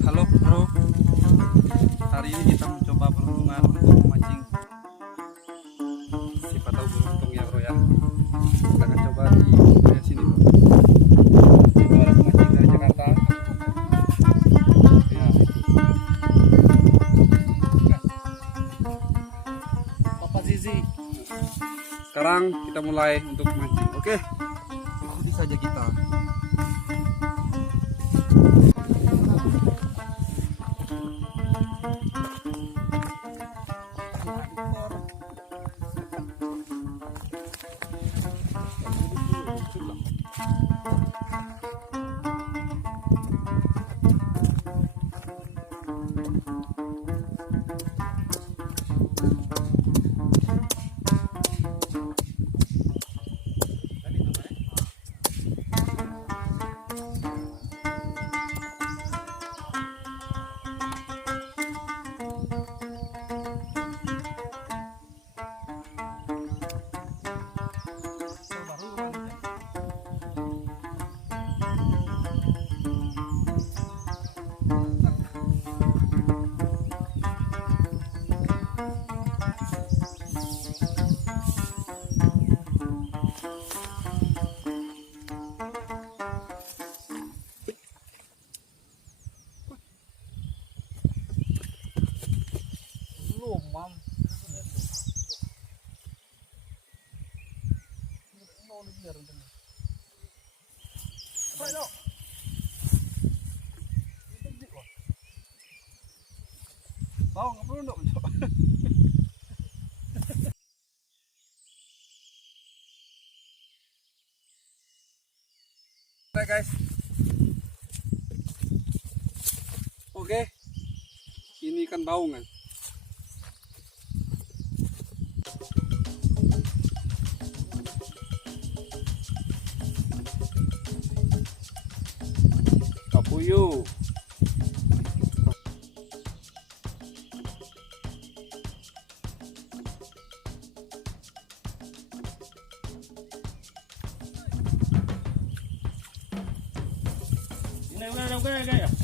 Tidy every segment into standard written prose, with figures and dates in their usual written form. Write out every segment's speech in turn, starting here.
Halo bro, hari ini kita mencoba peruntungan untuk memancing. Siapa tahu beruntung ya bro ya. Kita akan coba di daerah sini bro. Itu ada pemancing dari Jakarta. Ya. Papa Zizi. Sekarang kita mulai untuk mancing. Oke, ikuti saja kita. Tahu nggak perlu dong. Oke guys. Oke. Ini ikan baung kan. Kepuyu.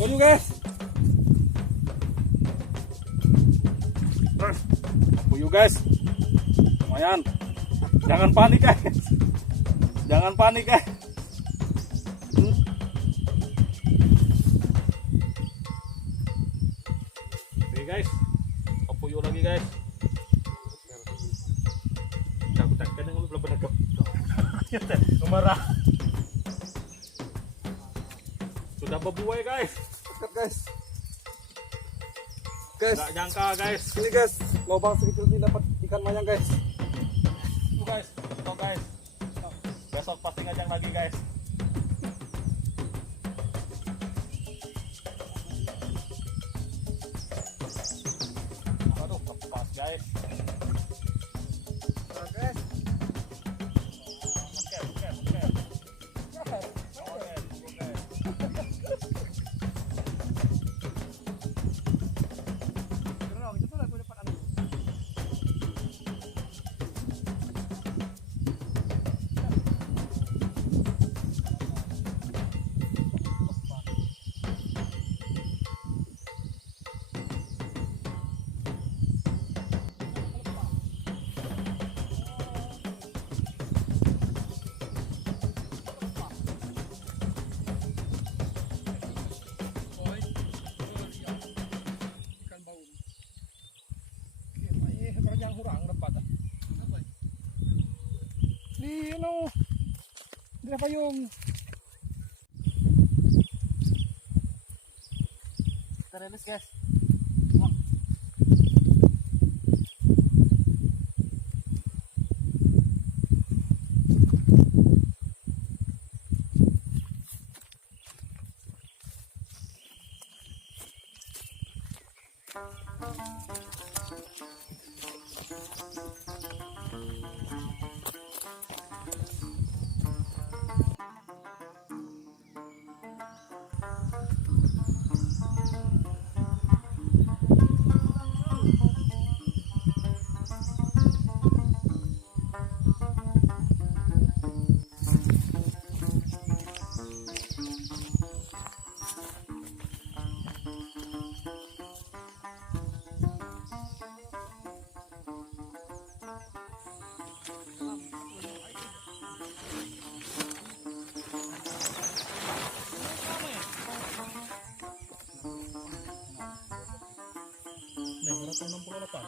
Kepuyu guys. Kepuyu guys. Lumayan. Jangan panik guys. Jangan panik guys. Oke guys. Kepuyu lagi guys. Aku tak kadang belum pernah kemarah. Sudah berbuai guys. Dekat guys. Guys. Nggak nyangka guys. Ini guys, lubang sekecil ini dapat ikan mayang guys. Tuh guys, tuh guys. Besok pasti ngajak lagi guys. Aduh, lepas guys. Nah, guys. Dia payung. Kita rilis guys. 68.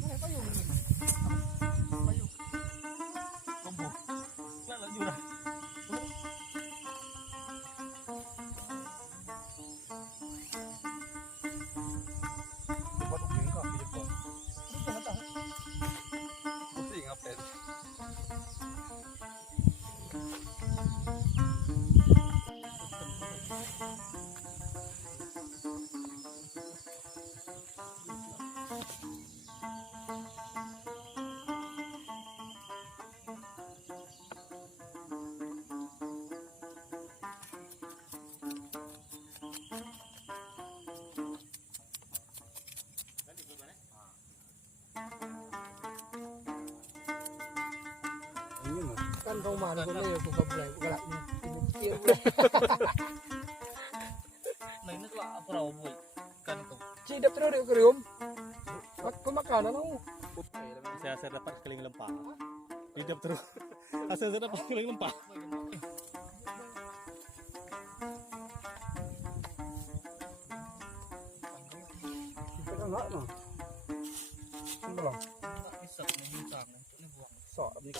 Mana payung ini? Payung. Tumbuh. Lala jurah. Cepat ubing kah di depan. Jangan tahu. Mesti ngapain? Kan rumah ni boleh aku kabel gelak ni. Nah ini tuh apa rawa boy kan itu. Cidap terus di kurium. Aku makanan aku. Saya dapat keliling lempah. Hidup terus. Hasil saya dapat keliling lempah. Kita kan enggak noh. Belum. Tak bisa nih bintang ini buang. Sok ni.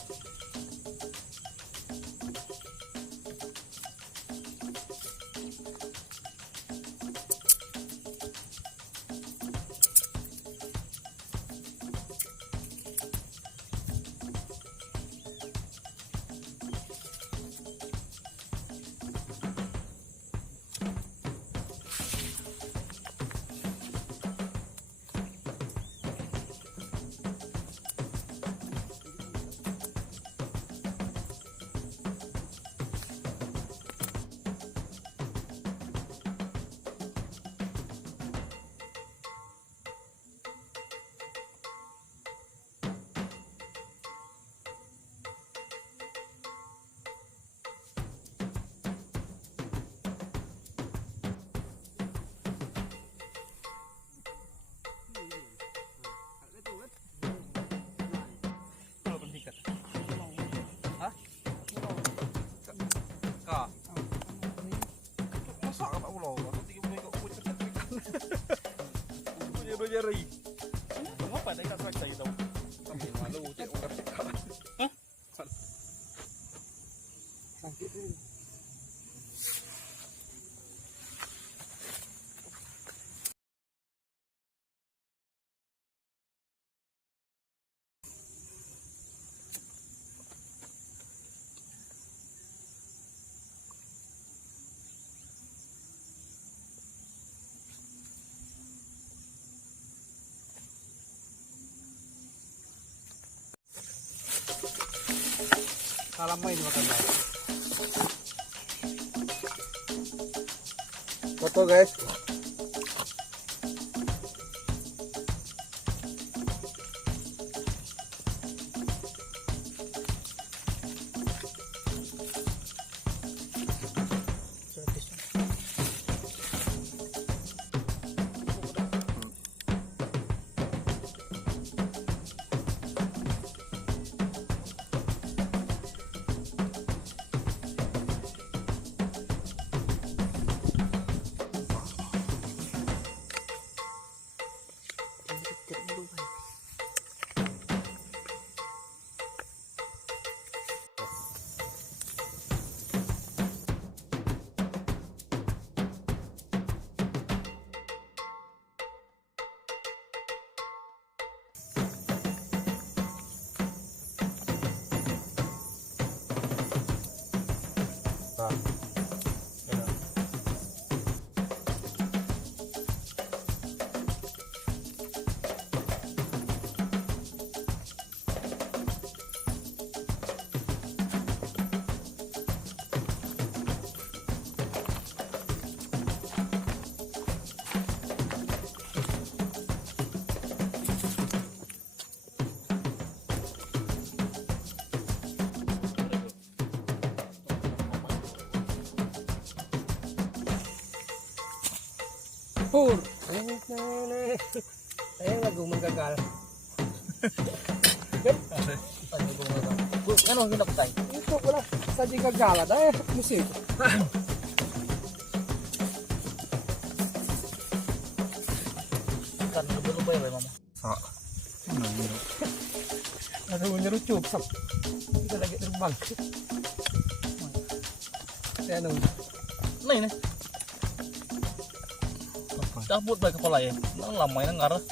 Jari. Mengapa dah tak selesai itu? Sampai malu cek orang cakap. Hah? Sakit ni. Salam main makan. Foto guys. Pur. Saya lagu menggagal. Ano ang hinaptay? Ito wala sa di gagala dahil musik. lupa ya mama. Sak. Mana ini? Langsung menyerucup, sob. Kita lagi terbang. Saya nunggu. Nah ini. Cabut baik kepala ya. Nang lama ini ngarah.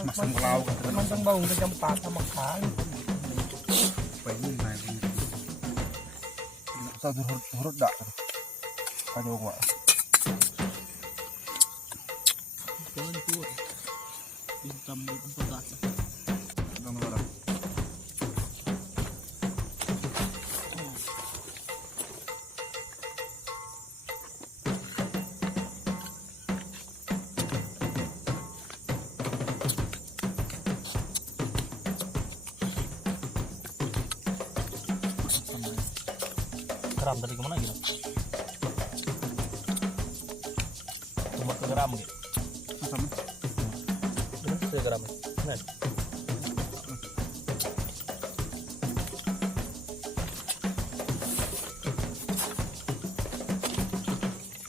Masang pelau kan. Mantang bau ke jam 4 sama kali. Pengen naik ini. Satu huruf dak. Kado gua. Jangan tua. Hitam di tempat atas. Dong orang. Geram tadi kemana gitu? Cuma ke geram gitu. Sama. Ini saya geram. Nah.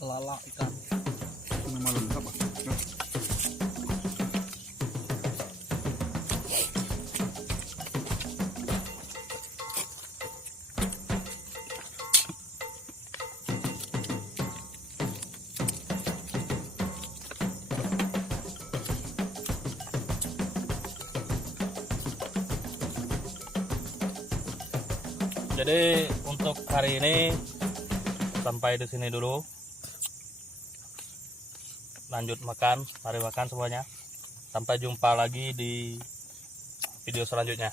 Lala ikan. Ini malam apa? Jadi untuk hari ini sampai di sini dulu. Lanjut makan, mari makan semuanya. Sampai jumpa lagi di video selanjutnya.